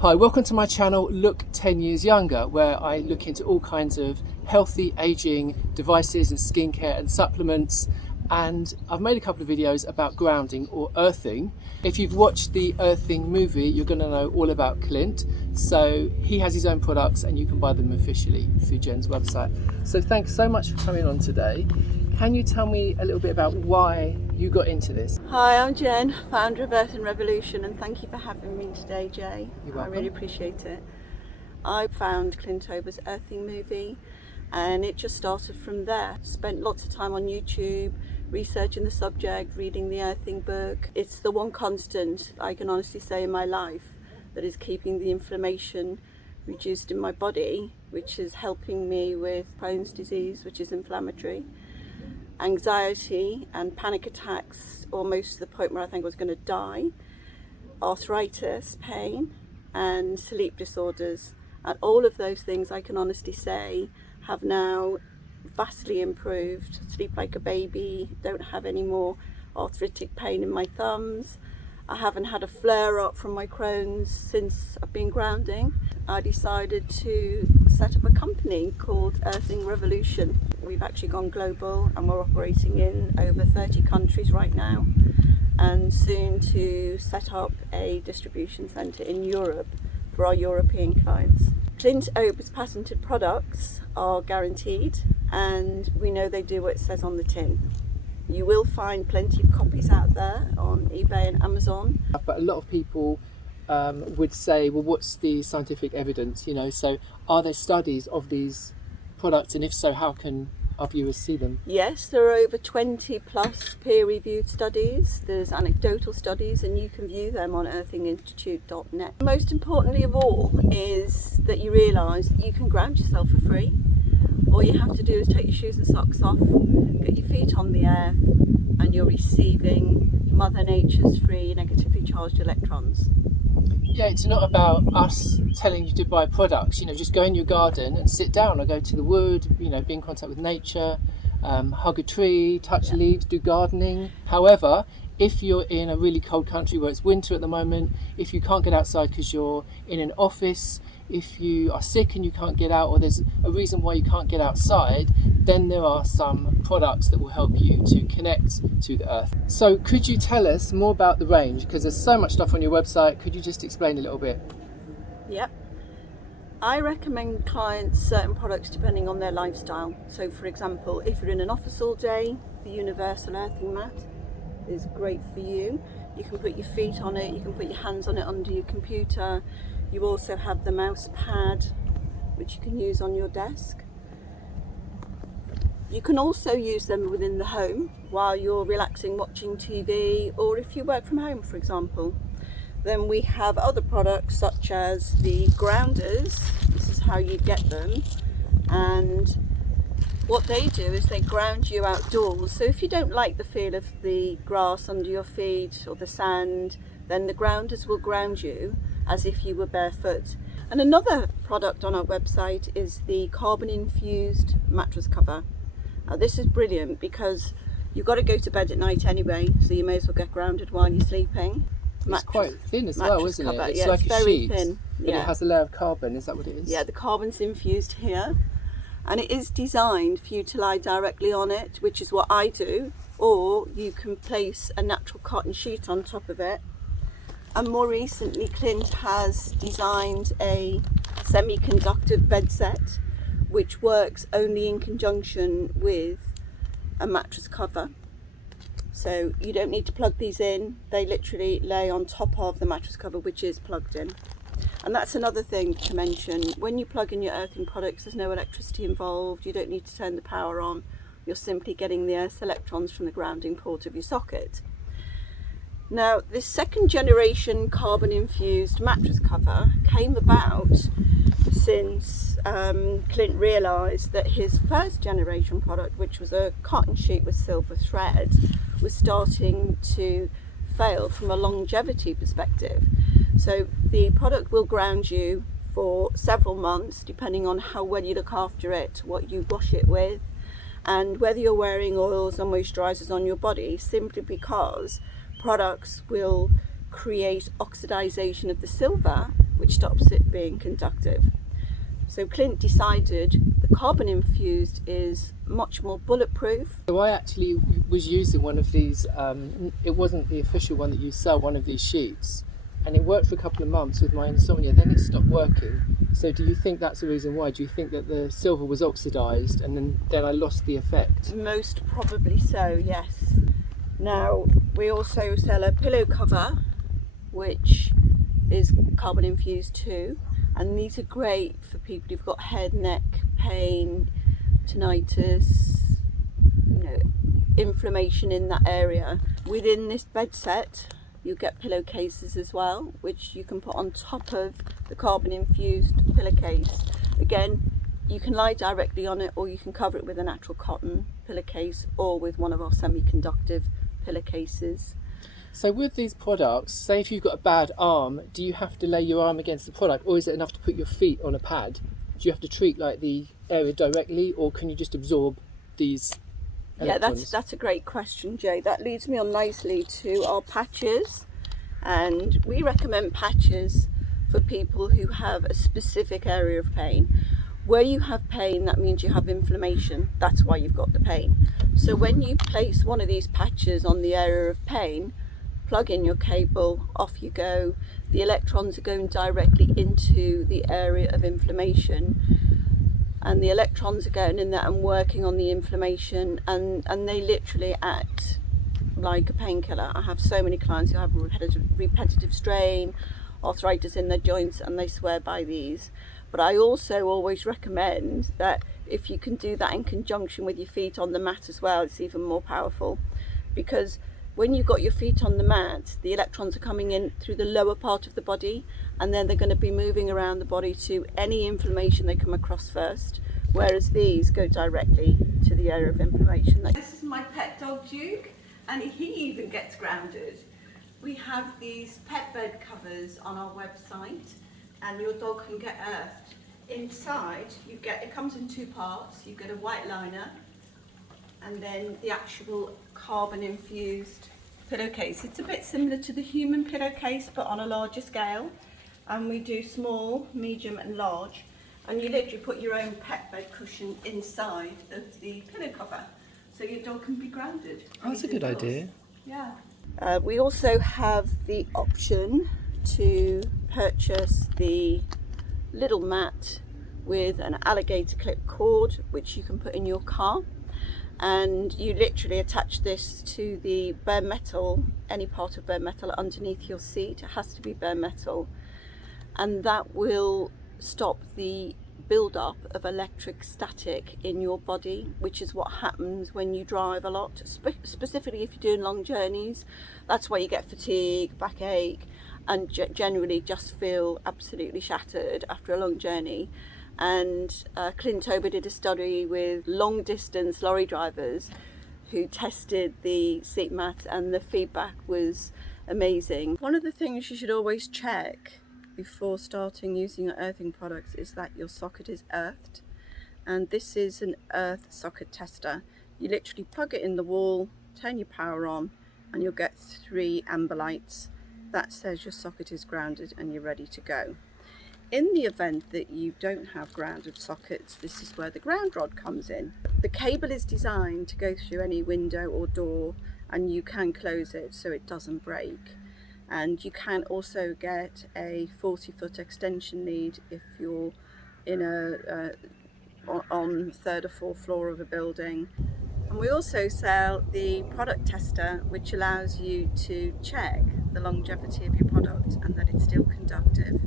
Hi, welcome to my channel Look 10 Years Younger, where I look into all kinds of healthy aging devices and skincare and supplements. And I've made a couple of videos about grounding or earthing. If you've watched the Earthing movie, you're going to know all about Clint. So he has his own products and you can buy them officially through Jen's website. So thanks so much for coming on today. Can you tell me a little bit about why you got into this? Hi, I'm Jen, founder of Earthing Revolution, and thank you for having me today, Jay. You're welcome. I really appreciate it. I found Clint Ober's Earthing movie and it just started from there. Spent lots of time on YouTube researching the subject, reading the Earthing book. It's the one constant I can honestly say in my life that is keeping the inflammation reduced in my body, which is helping me with Crohn's disease, which is inflammatory, anxiety and panic attacks, almost to the point where I think I was going to die, arthritis, pain and sleep disorders. And all of those things, I can honestly say, have now vastly improved. Sleep like a baby, don't have any more arthritic pain in my thumbs. I haven't had a flare up from my Crohn's since I've been grounding. I decided to set up a company called Earthing Revolution. We've actually gone global and we're operating in over 30 countries right now, and soon to set up a distribution centre in Europe for our European clients. Clint Ober's patented products are guaranteed and we know they do what it says on the tin. You will find plenty of copies out there on eBay and Amazon. But a lot of people would say, well, what's the scientific evidence? You know, so are there studies of these products, and if so, how can our viewers see them? Yes, there are over 20 plus peer-reviewed studies. There's anecdotal studies and you can view them on earthinginstitute.net. Most importantly of all is that you realise that you can ground yourself for free. All you have to do is take your shoes and socks off, get your feet on the earth, and you're receiving Mother Nature's free negatively charged electrons. Yeah, it's not about us telling you to buy products. You know, just go in your garden and sit down or go to the wood, you know, be in contact with nature, hug a tree, touch leaves, do gardening. However, if you're in a really cold country where it's winter at the moment, if you can't get outside because you're in an office, if you are sick and you can't get out, or there's a reason why you can't get outside, then there are some products that will help you to connect to the earth. So could you tell us more about the range? Because there's so much stuff on your website. Could you just explain a little bit? Yep. I recommend clients certain products depending on their lifestyle. So for example, if you're in an office all day, the universal earthing mat is great for you. You can put your feet on it, you can put your hands on it under your computer. You also have the mouse pad, which you can use on your desk. You can also use them within the home while you're relaxing watching TV, or if you work from home, for example. Then we have other products such as the grounders. This is how you get them, and what they do is they ground you outdoors. So if you don't like the feel of the grass under your feet or the sand, then the grounders will ground you as if you were barefoot. And another product on our website is the carbon infused mattress cover. Now this is brilliant because you've got to go to bed at night anyway, so you may as well get grounded while you're sleeping. It's quite thin as well, isn't cover. it? It's yeah, like it's a very sheet, thin. but it has a layer of carbon. Is that what it is? Yeah, the carbon's infused here, and it is designed for you to lie directly on it, which is what I do, or you can place a natural cotton sheet on top of it. And more recently, Clint has designed a semi-conductive bed set, which works only in conjunction with a mattress cover. So you don't need to plug these in. They literally lay on top of the mattress cover, which is plugged in. And that's another thing to mention. When you plug in your earthing products, there's no electricity involved. You don't need to turn the power on. You're simply getting the earth's electrons from the grounding port of your socket. Now, this second generation carbon infused mattress cover came about since Clint realised that his first generation product, which was a cotton sheet with silver thread, was starting to fail from a longevity perspective. So the product will ground you for several months, depending on how well you look after it, what you wash it with, and whether you're wearing oils or moisturisers on your body, simply because products will create oxidization of the silver which stops it being conductive. So Clint decided the carbon infused is much more bulletproof. So I actually was using one of these, it wasn't the official one that you sell, one of these sheets, and it worked for a couple of months with my insomnia, then it stopped working. So do you think that's the reason why? Do you think that the silver was oxidised and then I lost the effect? Most probably so, yes. Now, we also sell a pillow cover, which is carbon infused too, and these are great for people who've got head, neck pain, tinnitus, inflammation in that area. Within this bed set, you get pillowcases as well, which you can put on top of the carbon infused pillowcase. Again, you can lie directly on it, or you can cover it with a natural cotton pillowcase or with one of our semi-conductive pillowcases. So with these products, say if you've got a bad arm, do you have to lay your arm against the product, or is it enough to put your feet on a pad? Do you have to treat like the area directly, or can you just absorb these electrons? Yeah, that's a great question, Jay. That leads me on nicely to our patches, and we recommend patches for people who have a specific area of pain. Where you have pain, that means you have inflammation. That's why you've got the pain. So when you place one of these patches on the area of pain, plug in your cable, off you go. The electrons are going directly into the area of inflammation, and the electrons are going in there and working on the inflammation, and they literally act like a painkiller. I have so many clients who have repetitive strain, arthritis in their joints, and they swear by these. But I also always recommend that if you can do that in conjunction with your feet on the mat as well, it's even more powerful, because when you've got your feet on the mat, the electrons are coming in through the lower part of the body, and then they're going to be moving around the body to any inflammation they come across first, whereas these go directly to the area of inflammation. This is my pet dog Duke, and he even gets grounded. We have these pet bed covers on our website, and your dog can get earthed. Inside, it comes in two parts. You get a white liner, and then the actual carbon infused pillowcase. It's a bit similar to the human pillowcase, but on a larger scale. And we do small, medium and large. And you literally put your own pet bed cushion inside of the pillow cover, so your dog can be grounded. Oh, that's a good idea. Yeah. We also have the option to purchase the little mat with an alligator clip cord, which you can put in your car. And you literally attach this to the bare metal, any part of bare metal underneath your seat. It has to be bare metal, and that will stop the build-up of electric static in your body, which is what happens when you drive a lot, specifically if you're doing long journeys. That's why you get fatigue, backache, and generally just feel absolutely shattered after a long journey. And Clint Ober did a study with long distance lorry drivers who tested the seat mat, and the feedback was amazing. One of the things you should always check before starting using your earthing products is that your socket is earthed, and this is an earth socket tester. You literally plug it in the wall, turn your power on, and you'll get 3 amber lights. That says your socket is grounded and you're ready to go. In the event that you don't have grounded sockets, this is where the ground rod comes in. The cable is designed to go through any window or door, and you can close it so it doesn't break. And you can also get a 40-foot extension lead if you're in on 3rd or 4th floor of a building. And we also sell the product tester, which allows you to check the longevity of your product and that it's still conductive.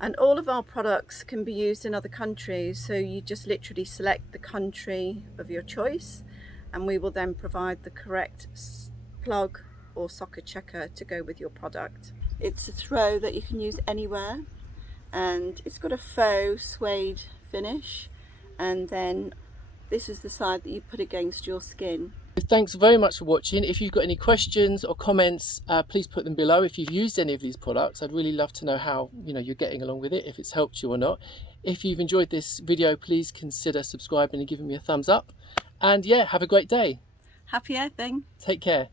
And all of our products can be used in other countries, so you just literally select the country of your choice, and we will then provide the correct plug or socket checker to go with your product. It's a throw that you can use anywhere, and it's got a faux suede finish, and then this is the side that you put against your skin. Thanks very much for watching. If you've got any questions or comments, please put them below. If you've used any of these products, I'd really love to know how you're getting along with it, if it's helped you or not. If you've enjoyed this video, please consider subscribing and giving me a thumbs up. And yeah, have a great day. Happy earthing. Take care.